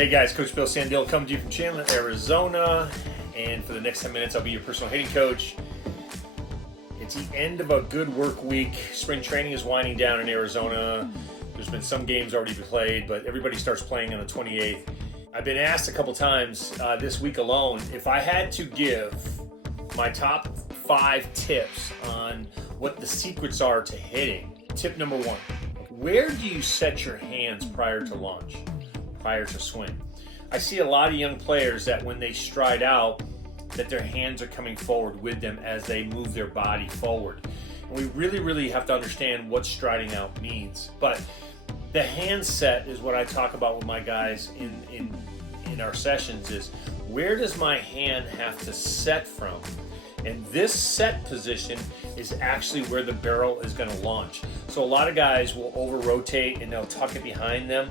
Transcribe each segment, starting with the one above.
Hey guys, Coach Bill Sandil coming to you from Chandler, Arizona. And for the next 10 minutes, I'll be your personal hitting coach. It's the end of a good work week. Spring training is winding down in Arizona. There's been some games already played, but everybody starts playing on the 28th. I've been asked a couple times this week alone if I had to give my top 5 tips on what the secrets are to hitting. Tip number 1, where do you set your hands prior to launch, prior to swing? I see a lot of young players that when they stride out, that their hands are coming forward with them as they move their body forward. And we really have to understand what striding out means. But the hand set is what I talk about with my guys in our sessions is where does my hand have to set from? And this set position is actually where the barrel is going to launch. So a lot of guys will over rotate and they'll tuck it behind them,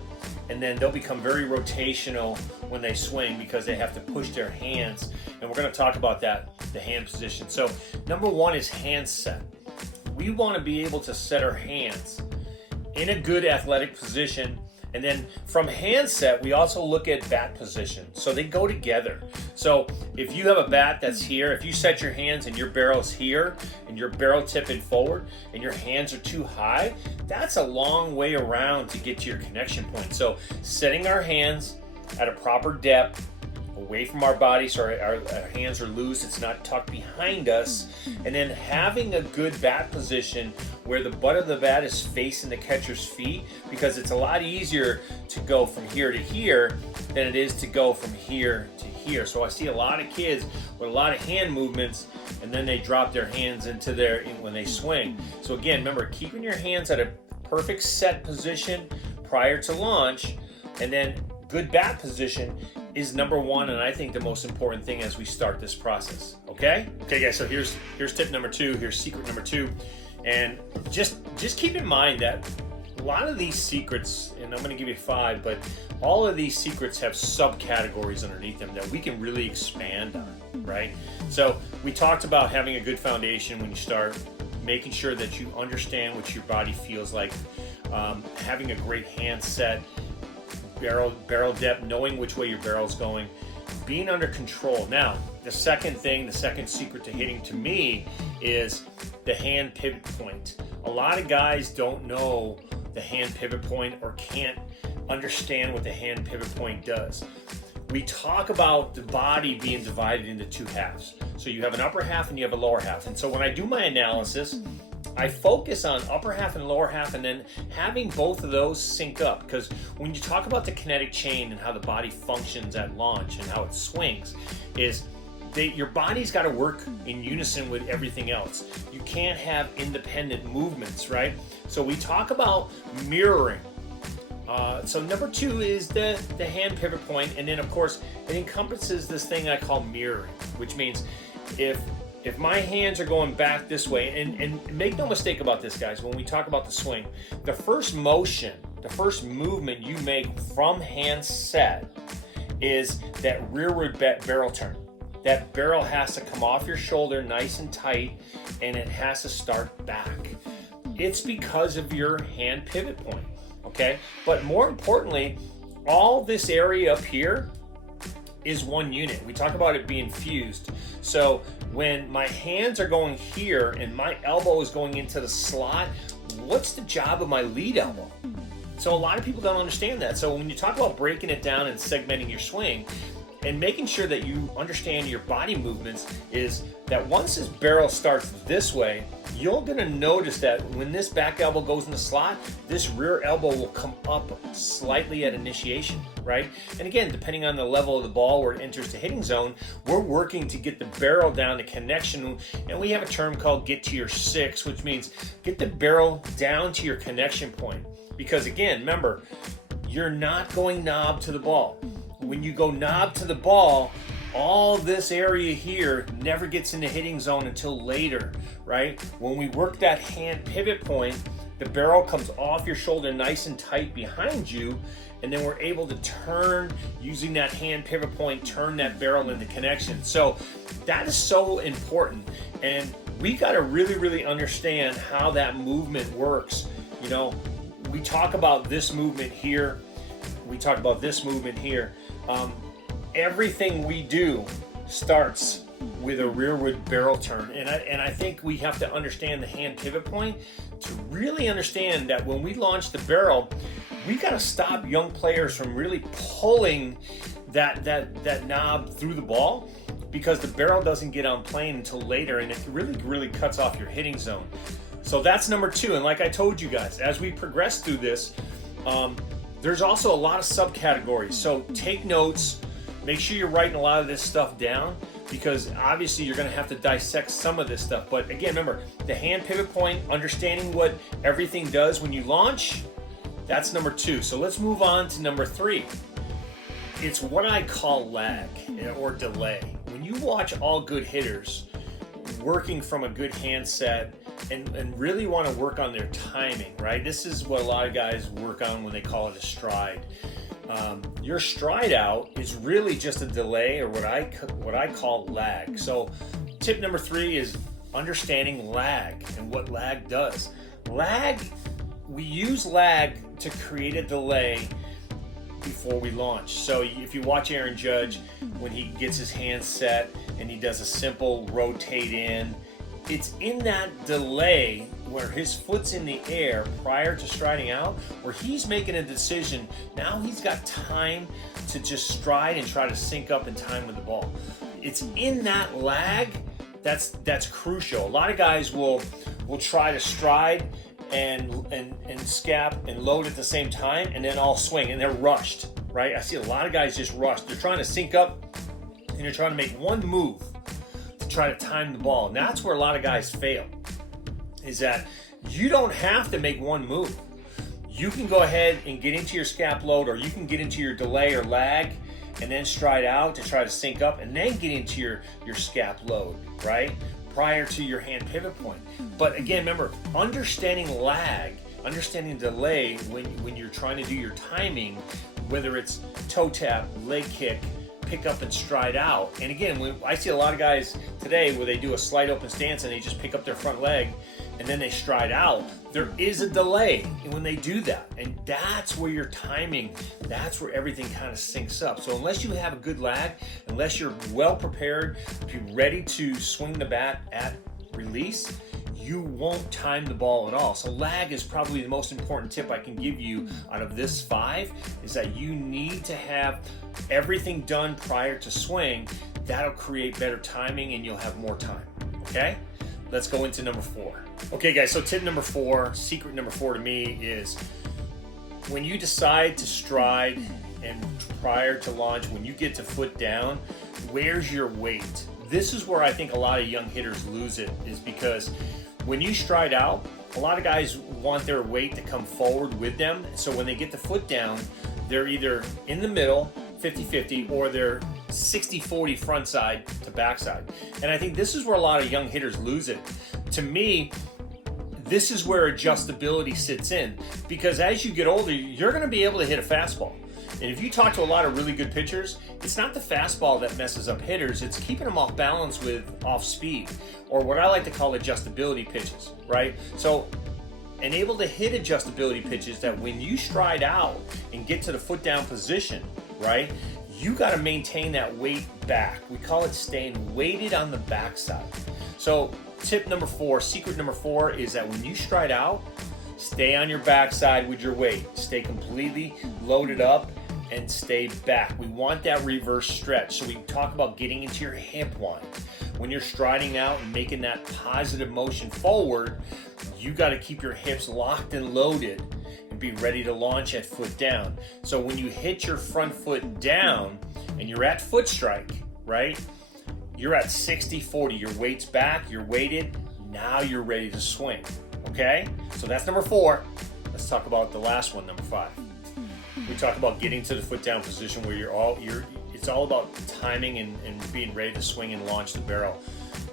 and then they'll become very rotational when they swing because they have to push their hands. And we're going to talk about that, the hand position. So number 1 is hand set. We want to be able to set our hands in a good athletic position. And then from hand set, we also look at bat position. So they go together. So if you have a bat that's here, if you set your hands and your barrel's here and your barrel tipping forward and your hands are too high, that's a long way around to get to your connection point. So setting our hands at a proper depth, away from our body so our hands are loose, it's not tucked behind us, and then having a good bat position where the butt of the bat is facing the catcher's feet, because it's a lot easier to go from here to here than it is to go from here to here. So I see a lot of kids with a lot of hand movements and then they drop their hands into when they swing. So again, remember, keeping your hands at a perfect set position prior to launch, and then good bat position is number 1, and I think the most important thing as we start this process. Okay guys, so here's tip number 2, here's secret number 2. And just keep in mind that a lot of these secrets, and I'm going to give you 5, but all of these secrets have subcategories underneath them that we can really expand on, right? So we talked about having a good foundation when you start, making sure that you understand what your body feels like, having a great hand set, barrel depth, knowing which way your barrel's going, being under control. Now, the second secret to hitting to me is the hand pivot point. A lot of guys don't know the hand pivot point or can't understand what the hand pivot point does. We talk about the body being divided into 2 halves. So you have an upper half and you have a lower half. And so when I do my analysis, I focus on upper half and lower half, and then having both of those sync up, because when you talk about the kinetic chain and how the body functions at launch and how it swings, is your body's got to work in unison with everything else. You can't have independent movements, right? So we talk about mirroring. So number 2 is the hand pivot point, and then of course it encompasses this thing I call mirroring, which means if my hands are going back this way, and make no mistake about this, guys, when we talk about the swing, the first movement you make from hand set is that rearward barrel turn. That barrel has to come off your shoulder nice and tight, and it has to start back. It's because of your hand pivot point, okay? But more importantly, all this area up here is one unit. We talk about it being fused. So when my hands are going here and my elbow is going into the slot, what's the job of my lead elbow? So a lot of people don't understand that. So when you talk about breaking it down and segmenting your swing and making sure that you understand your body movements, is that once this barrel starts this way, you're going to notice that when this back elbow goes in the slot, this rear elbow will come up slightly at initiation, right? And again, depending on the level of the ball where it enters the hitting zone, we're working to get the barrel down to connection. And we have a term called get to your 6, which means get the barrel down to your connection point. Because again, remember, you're not going knob to the ball. When you go knob to the ball, all this area here never gets in the hitting zone until later, right? When we work that hand pivot point, the barrel comes off your shoulder nice and tight behind you, and then we're able to turn, using that hand pivot point, turn that barrel into connection. So that is so important, and we got to really understand how that movement works. You know, we talk about this movement here. we talked about this movement here. Everything we do starts with a rearward barrel turn, and I think we have to understand the hand pivot point to really understand that when we launch the barrel, we got to stop young players from really pulling that knob through the ball, because the barrel doesn't get on plane until later, and it really cuts off your hitting zone. So that's number 2. And like I told you guys, as we progress through this, there's also a lot of subcategories. So take notes, make sure you're writing a lot of this stuff down, because obviously you're going to have to dissect some of this stuff. But again, remember, the hand pivot point, understanding what everything does when you launch, that's number 2. So let's move on to number 3. It's what I call lag or delay. When you watch all good hitters working from a good handset and really want to work on their timing, right? This is what a lot of guys work on when they call it a stride. Your stride out is really just a delay, or what I call lag. So tip number 3 is understanding lag and what lag does. We use lag to create a delay before we launch. So if you watch Aaron Judge, when he gets his hand set and he does a simple rotate in, it's in that delay where his foot's in the air prior to striding out, where he's making a decision. Now he's got time to just stride and try to sync up in time with the ball. It's in that lag that's crucial. A lot of guys will try to stride and scap and load at the same time, and then all swing, and they're rushed, right? I see a lot of guys just rushed. They're trying to sync up, and they're trying to make one move to try to time the ball. And that's where a lot of guys fail, is that you don't have to make one move. You can go ahead and get into your scap load, or you can get into your delay or lag and then stride out to try to sync up, and then get into your scap load, right? Prior to your hand pivot point. But again, remember, understanding lag, understanding delay when you're trying to do your timing, whether it's toe tap, leg kick, pick up and stride out. And again, when I see a lot of guys today where they do a slight open stance and they just pick up their front leg and then they stride out, there is a delay when they do that. And that's where your timing, that's where everything kind of syncs up. So unless you have a good lag, unless you're well prepared, be ready to swing the bat at release, you won't time the ball at all. So lag is probably the most important tip I can give you out of this 5, is that you need to have everything done prior to swing. That'll create better timing and you'll have more time, okay? Let's go into number 4. Okay guys, so tip number 4, secret number 4 to me is when you decide to stride and prior to launch, when you get to foot down, where's your weight? This is where I think a lot of young hitters lose it, is because when you stride out, a lot of guys want their weight to come forward with them. So when they get the foot down, they're either in the middle, 50-50, or they're 60-40 front side to backside. And I think this is where a lot of young hitters lose it. To me, this is where adjustability sits in, because as you get older, you're going to be able to hit a fastball. And if you talk to a lot of really good pitchers, it's not the fastball that messes up hitters, it's keeping them off balance with off speed, or what I like to call adjustability pitches, right? So, and able to hit adjustability pitches that when you stride out and get to the foot down position, right, you got to maintain that weight back. We call it staying weighted on the backside. So tip number 4, secret number 4, is that when you stride out, stay on your backside with your weight. Stay completely loaded up and stay back. We want that reverse stretch. So we talk about getting into your hip wind. When you're striding out and making that positive motion forward, you got to keep your hips locked and loaded and be ready to launch at foot down. So when you hit your front foot down and you're at foot strike, right? You're at 60-40. Your weight's back, you're weighted. Now you're ready to swing. Okay? So that's number 4. Let's talk about the last one, number 5. We talk about getting to the foot down position where it's all about timing and being ready to swing and launch the barrel.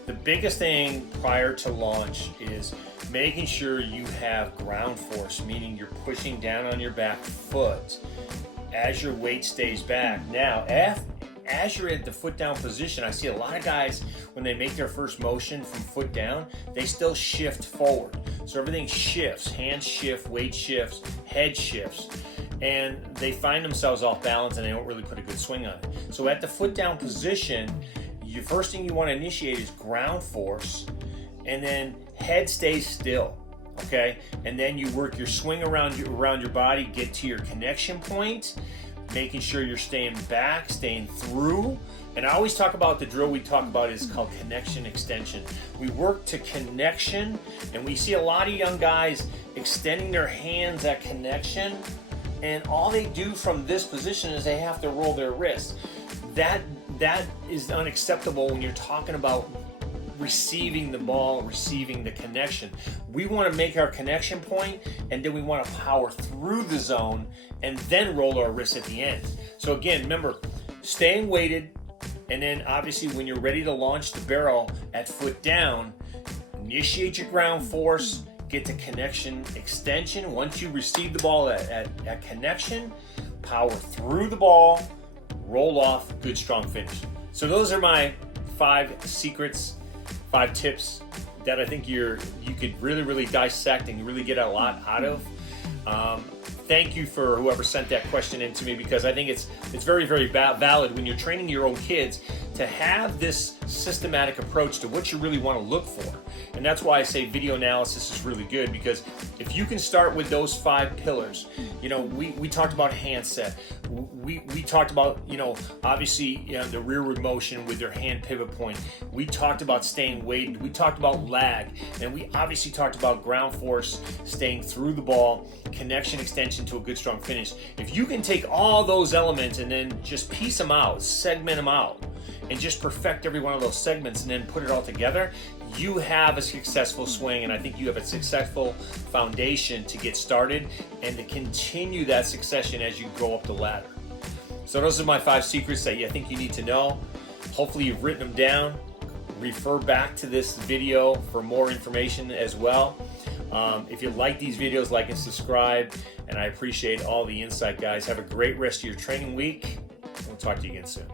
The biggest thing prior to launch is making sure you have ground force, meaning you're pushing down on your back foot as your weight stays back. Now, as you're at the foot down position, I see a lot of guys, when they make their first motion from foot down, they still shift forward. So everything shifts, hands shift, weight shifts, head shifts. and they find themselves off balance and they don't really put a good swing on it. So at the foot down position, the first thing you want to initiate is ground force, and then head stays still, okay? And then you work your swing around your body, get to your connection point, making sure you're staying back, staying through. And I always talk about the drill we talk about is called connection extension. We work to connection, and we see a lot of young guys extending their hands at connection, and all they do from this position is they have to roll their wrist. That is unacceptable when you're talking about receiving the ball, receiving the connection. We want to make our connection point, and then we want to power through the zone and then roll our wrists at the end. So again, remember, staying weighted, and then obviously when you're ready to launch the barrel at foot down, initiate your ground force, get to connection extension. Once you receive the ball at connection, power through the ball, roll off, good strong finish. So those are my 5 secrets, 5 tips that I think you could really dissect and really get a lot out of. Thank you for whoever sent that question in to me, because I think it's very valid when you're training your own kids to have this systematic approach to what you really want to look for. And that's why I say video analysis is really good, because if you can start with those 5 pillars, we talked about handset. We talked about, obviously, the rearward motion with your hand pivot point. We talked about staying weighted. We talked about lag. And we obviously talked about ground force, staying through the ball, connection extension to a good strong finish. If you can take all those elements and then just piece them out, segment them out, and just perfect every one of those segments and then put it all together, you have a successful swing, and I think you have a successful foundation to get started and to continue that succession as you go up the ladder. So those are my 5 secrets that I think you need to know. Hopefully you've written them down. Refer back to this video for more information as well. If you like these videos, like and subscribe, and I appreciate all the insight, guys. Have a great rest of your training week. We'll talk to you again soon.